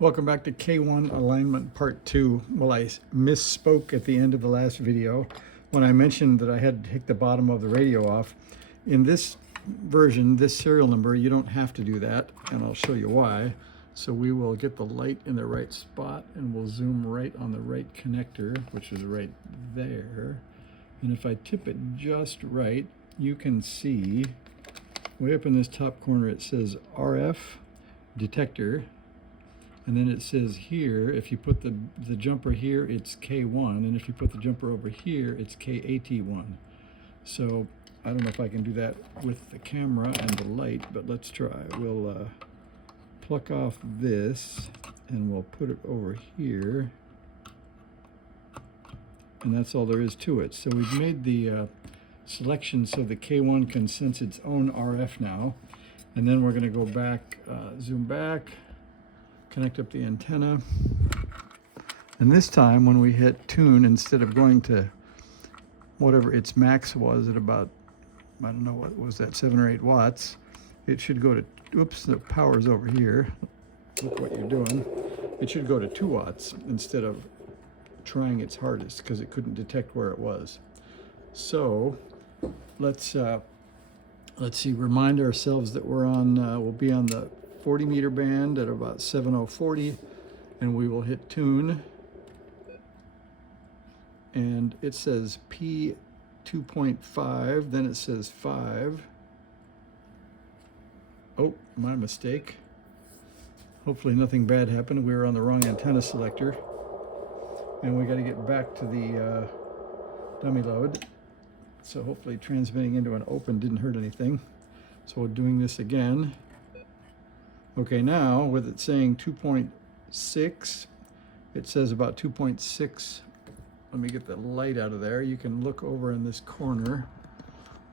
Welcome back to K1 Alignment Part 2. Well, I misspoke at the end of the last video when I mentioned that I had to take the bottom of the radio off. In this version, this serial number, you don't have to do that, and I'll show you why. So we will get the light in the right spot, and we'll zoom right on the right connector, which is right there. And if I tip it just right, you can see way up in this top corner it says RF detector. And then it says here, if you put the jumper here, it's K1. And if you put the jumper over here, it's KAT1. So I don't know if I can do that with the camera and the light, but let's try. We'll pluck off this and we'll put it over here. And that's all there is to it. So we've made the selection so the K1 can sense its own RF now. And then we're going to go back, zoom back, connect up the antenna, and this time when we hit tune, instead of going to whatever its max was at about, I don't know, what was that, 7 or 8 watts, it should go to, oops, the power's over here, look what you're doing, it should go to 2 watts instead of trying its hardest because it couldn't detect where it was. So let's see, remind ourselves that we're on, we'll be on the 40 meter band at about 7040, and we will hit tune, and it says P 2.5, then it says 5. Oh, my mistake. Hopefully nothing bad happened. We were on the wrong antenna selector, and we got to get back to the dummy load. So hopefully transmitting into an open didn't hurt anything. So we're doing this again. Okay, now with it saying 2.6, it says about 2.6. Let me get the light out of there. You can look over in this corner.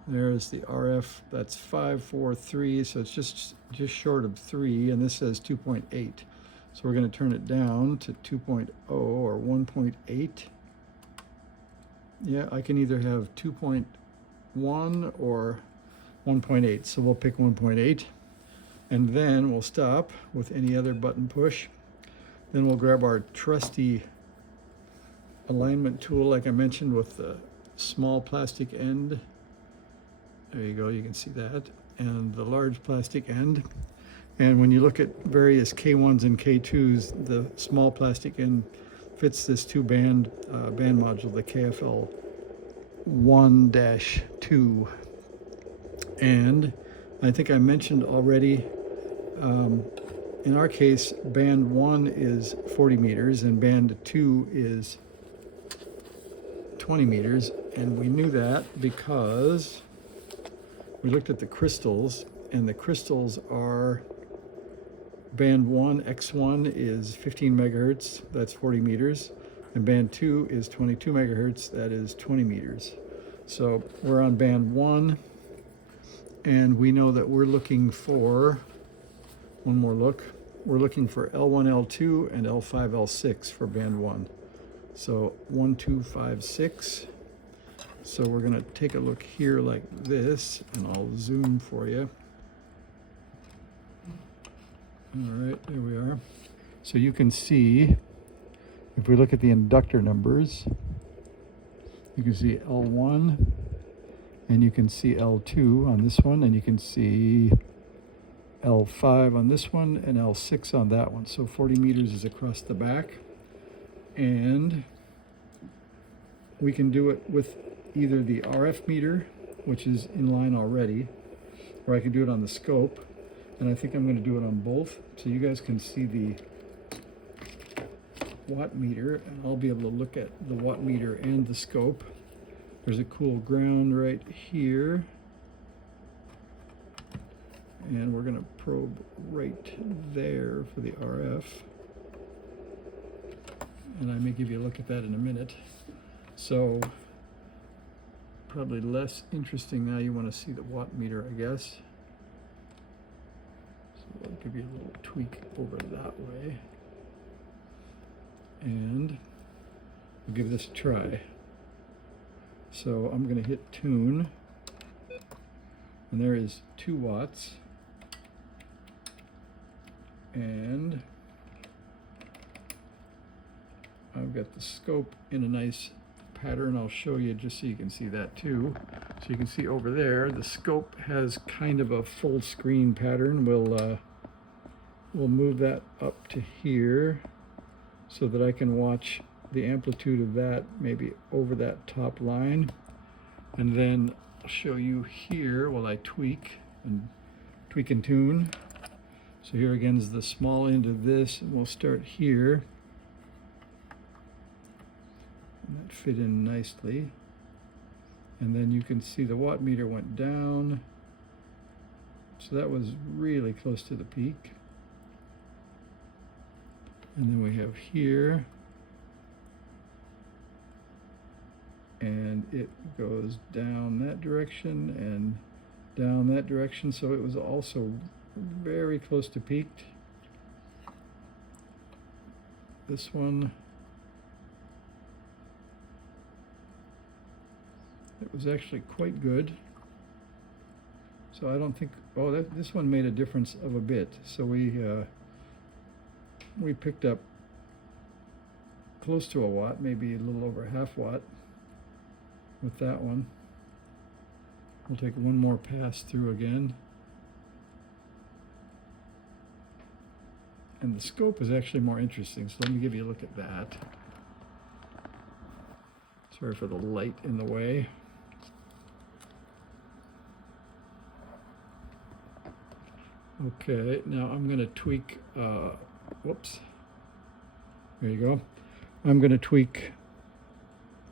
There's the RF, that's 543, so it's just short of 3, and this says 2.8. So we're going to turn it down to 2.0 or 1.8. Yeah, I can either have 2.1 or 1.8, so we'll pick 1.8. And then we'll stop with any other button push. Then we'll grab our trusty alignment tool, like I mentioned, with the small plastic end. There you go, you can see that. And the large plastic end. And when you look at various K1s and K2s, the small plastic end fits this 2-band band module, the KFL 1-2. And I think I mentioned already, in our case, band 1 is 40 meters and band 2 is 20 meters. And we knew that because we looked at the crystals, and the crystals are band 1, X1 is 15 megahertz, that's 40 meters, and band 2 is 22 megahertz, that is 20 meters. So we're on band 1, and we know that we're looking for, one more look, we're looking for L1, L2, and L5, L6 for band 1. So 1, 2, 5, 6. So we're going to take a look here like this, and I'll zoom for you. All right, there we are. So you can see, if we look at the inductor numbers, you can see L1, and you can see L2 on this one, and you can see L5 on this one, and L6 on that one. So 40 meters is across the back. And we can do it with either the RF meter, which is in line already, or I can do it on the scope. And I think I'm going to do it on both, so you guys can see the watt meter, and I'll be able to look at the watt meter and the scope. There's a cool ground right here, and we're going to probe right there for the RF, and I may give you a look at that in a minute. So probably less interesting now. You want to see the watt meter, I guess. I'll give you a little tweak over that way, and we'll give this a try. So I'm going to hit tune, and there is 2 watts, and got the scope in a nice pattern. I'll show you just so you can see that too. So you can see over there, the scope has kind of a full screen pattern. We'll move that up to here so that I can watch the amplitude of that maybe over that top line. And then I'll show you here while I tweak and tune. So here again is the small end of this, and we'll start here. And that fit in nicely. And then you can see the watt meter went down. So that was really close to the peak. And then we have here. And it goes down that direction and down that direction. So it was also very close to peaked. This one, it was actually quite good. So I don't think, oh, this one made a difference of a bit. So we picked up close to a watt, maybe a little over half watt with that one. We'll take one more pass through again. And the scope is actually more interesting, so let me give you a look at that. Sorry for the light in the way. Okay, now I'm going to tweak, whoops, there you go. I'm going to tweak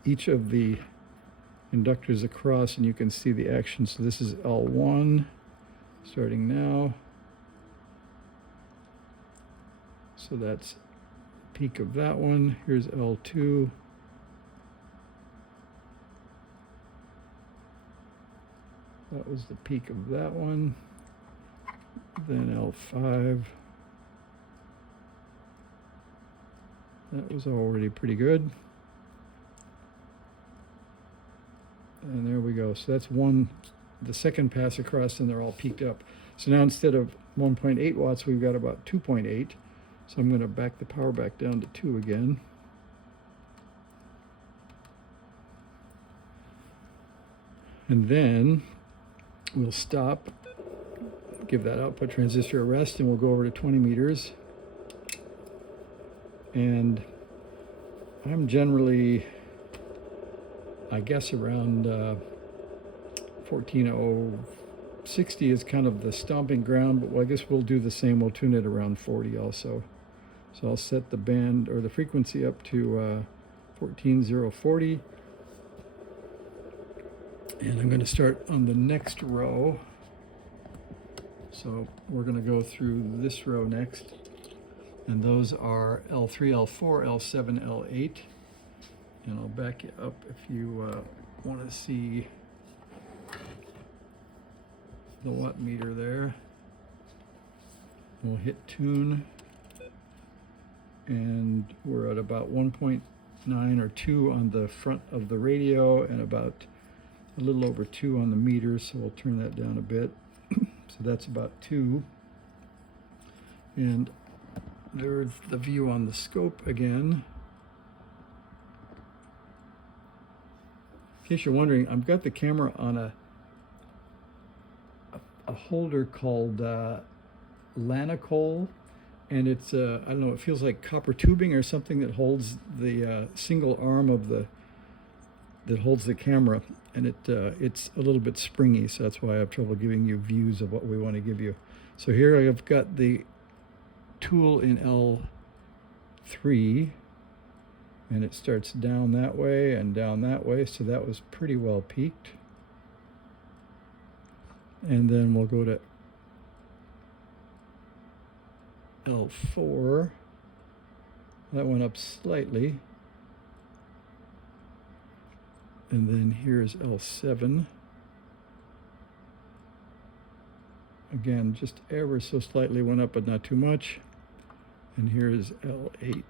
each of the inductors across, and you can see the action. So this is L1, starting now. So that's peak of that one. Here's L2. That was the peak of that one. Then L5. That was already pretty good. And there we go. So that's the second pass across, and they're all peaked up. So now instead of 1.8 watts, we've got about 2.8. So I'm going to back the power back down to 2 again. And then we'll stop, give that output transistor a rest, and we'll go over to 20 meters. And I'm generally, I guess, around 14,060 is kind of the stomping ground, but I guess we'll do the same. We'll tune it around 40 also. So I'll set the band or the frequency up to 14,040. And I'm going to start on the next row. So we're going to go through this row next. And those are L3, L4, L7, L8. And I'll back you up if you want to see the watt meter there. We'll hit tune. And we're at about 1.9 or 2 on the front of the radio, and about a little over 2 on the meter, so we'll turn that down a bit. So that's about 2. And there's the view on the scope again. In case you're wondering, I've got the camera on a holder called Lanacol, and it's I don't know, it feels like copper tubing or something that holds the single arm of that holds the camera, and it's a little bit springy, so that's why I have trouble giving you views of what we want to give you. So here I've got the tool in L3, and it starts down that way and down that way, so that was pretty well peaked. And then we'll go to L4. That went up slightly. And then here's L7. Again, just ever so slightly went up, but not too much. And here's L8.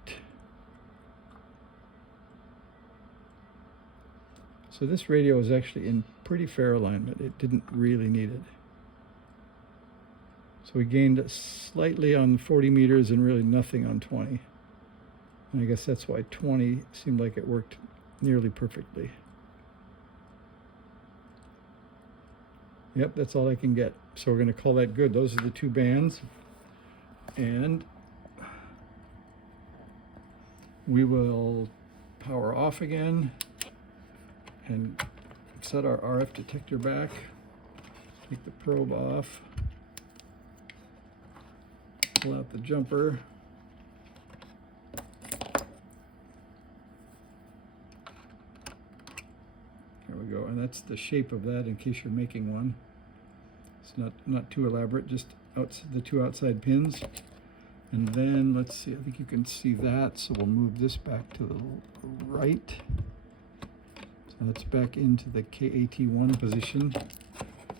So this radio is actually in pretty fair alignment. It didn't really need it. So we gained slightly on 40 meters and really nothing on 20. And I guess that's why 20 seemed like it worked nearly perfectly. Yep, that's all I can get. So we're going to call that good. Those are the two bands. And we will power off again and set our RF detector back. Take the probe off. Pull out the jumper. There we go. And that's the shape of that in case you're making one. It's not too elaborate, just the two outside pins. And then let's see, I think you can see that, so we'll move this back to the right. So that's back into the KAT1 position.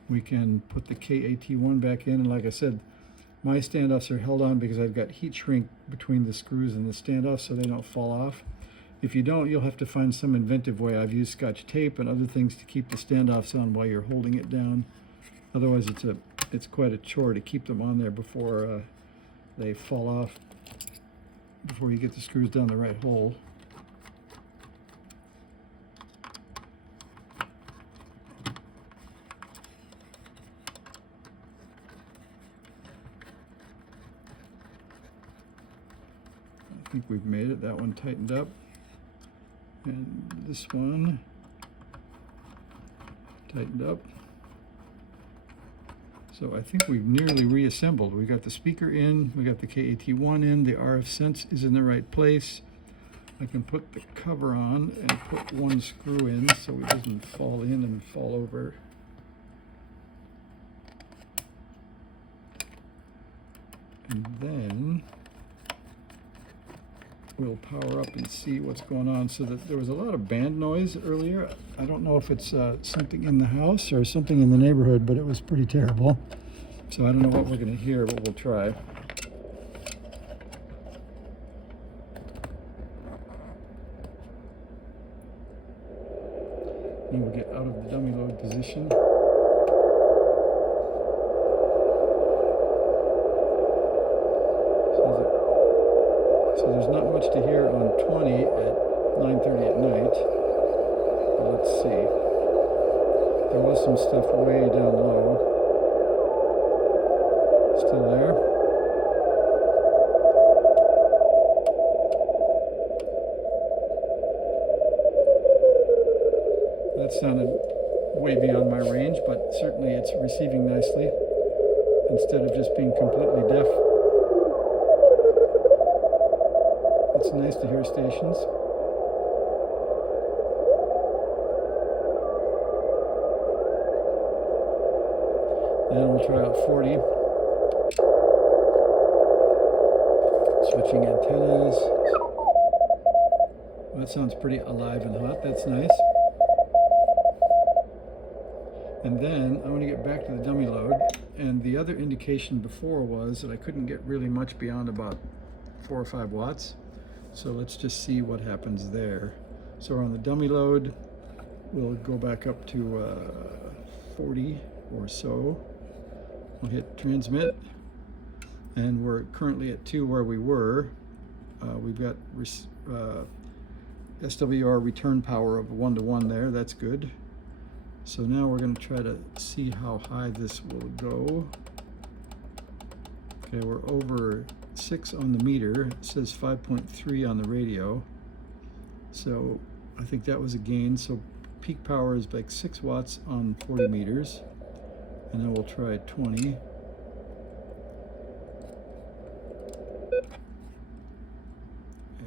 We can put the KAT1 back in, and like I said, my standoffs are held on because I've got heat shrink between the screws and the standoff so they don't fall off. If you don't, you'll have to find some inventive way. I've used Scotch tape and other things to keep the standoffs on while you're holding it down. Otherwise, it's quite a chore to keep them on there before they fall off, before you get the screws down the right hole. I think we've made it. That one tightened up. And this one tightened up. So I think we've nearly reassembled. We got the speaker in, we got the KAT1 in, the RF sense is in the right place. I can put the cover on and put one screw in so it doesn't fall in and fall over. And then we'll power up and see what's going on. So that there was a lot of band noise earlier. I don't know if it's something in the house or something in the neighborhood, but it was pretty terrible. So I don't know what we're going to hear, but we'll try. And we'll get out of the dummy load position. So there's not much to hear on 20 at 9:30 at night. But let's see. There was some stuff way down low. Still there. That sounded way beyond my range, but certainly it's receiving nicely instead of just being completely deaf. It's nice to hear stations. Then we'll try out 40. Switching antennas. That sounds pretty alive and hot. That's nice. And then I want to get back to the dummy load. And the other indication before was that I couldn't get really much beyond about 4 or 5 watts. So let's just see what happens there. So we're on the dummy load. We'll go back up to 40 or so. We'll hit transmit. And we're currently at 2 where we were. We've got SWR return power of 1 to 1 there. That's good. So now we're going to try to see how high this will go. Okay, we're over 6 on the meter. It says 5.3 on the radio. So I think that was a gain. So peak power is like 6 watts on 40 meters. And then we'll try 20.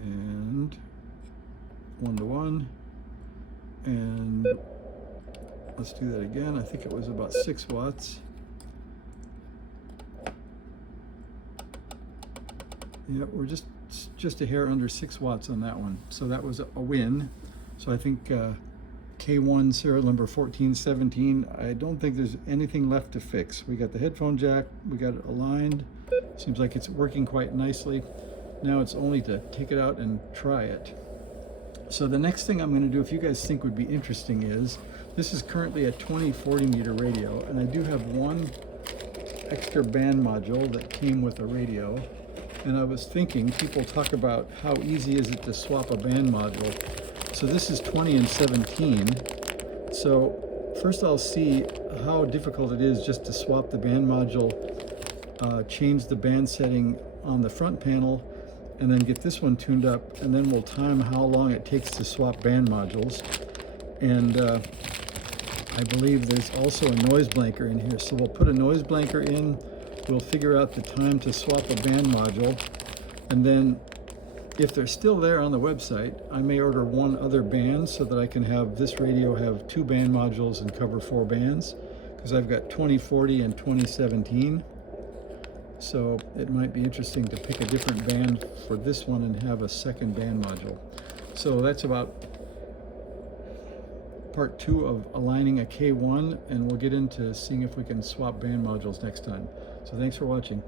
And 1 to 1. And let's do that again. I think it was about 6 watts. Yeah, we're just a hair under 6 watts on that one. So that was a win. So I think K1 serial number 1417, I don't think there's anything left to fix. We got the headphone jack, we got it aligned. Seems like it's working quite nicely. Now it's only to take it out and try it. So the next thing I'm going to do, if you guys think would be interesting, is this is currently a 20-40 meter radio, and I do have one extra band module that came with a radio. And I was thinking, people talk about how easy is it to swap a band module. So this is 20 and 17. So first I'll see how difficult it is just to swap the band module, change the band setting on the front panel, and then get this one tuned up, and then we'll time how long it takes to swap band modules. And I believe there's also a noise blanker in here. So we'll put a noise blanker in, we'll figure out the time to swap a band module, and then if they're still there on the website, I may order one other band so that I can have this radio have 2 band modules and cover 4 bands, because I've got 2040 and 2017. So it might be interesting to pick a different band for this one and have a second band module. So that's about part 2 of aligning a K1, and we'll get into seeing if we can swap band modules next time. So thanks for watching.